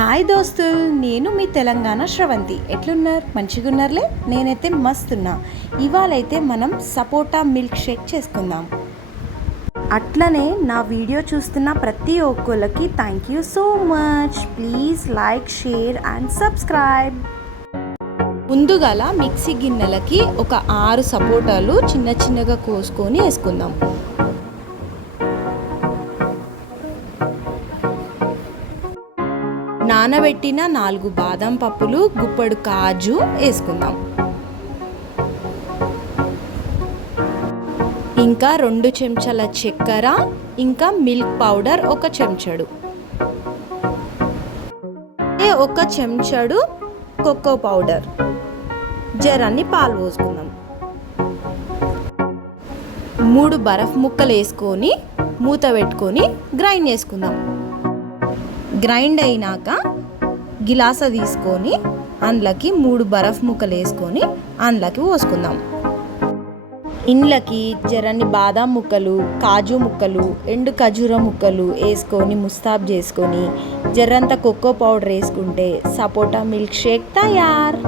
Hi దోస్తులు, నేను మీ తెలంగాణ శ్రవంతి. ఎట్లున్నారు? మంచిగున్నారులే. నేనైతే మస్తున్నా. ఇవాళైతే మనం సపోటా మిల్క్ షేక్ చేసుకుందాం. అట్లనే నా వీడియో చూస్తున్న ప్రతి ఒక్కరికి thank you so much. Please like, share and subscribe. ముందుగాల మిక్సీ గిన్నెలకి ఒక 6 సపోటాలు చిన్న చిన్నగా కోసుకొని వేసుకుందాం. నానబెట్టిన 4 బాదం పప్పులు, గుప్పెడు కాజు వేసుకుందాం. ఇంకా 2 చెంచాల చక్కెర, ఇంకా మిల్క్ పౌడర్ 1 చెంచాడు, 1 చెంచాడు కోకో పౌడర్, జరాన్ని పాలు పోసుకుందాం. 3 బరఫ్ ముక్కలు వేసుకొని మూత పెట్టుకొని గ్రైండ్ చేసుకుందాం. గ్రైండ్ అయినాక గిలాస తీసుకొని అందులోకి 3 బరఫ్ ముక్కలు వేసుకొని అందులోకి పోసుకుందాం. ఇందులోకి జరన్ని బాదాం ముక్కలు, కాజు ముక్కలు, ఎండు ఖర్జూర ముక్కలు వేసుకొని ముస్తాబ్ చేసుకొని జర్రంత కోకో పౌడర్ వేసుకుంటే సపోటా మిల్క్ షేక్ తయారు.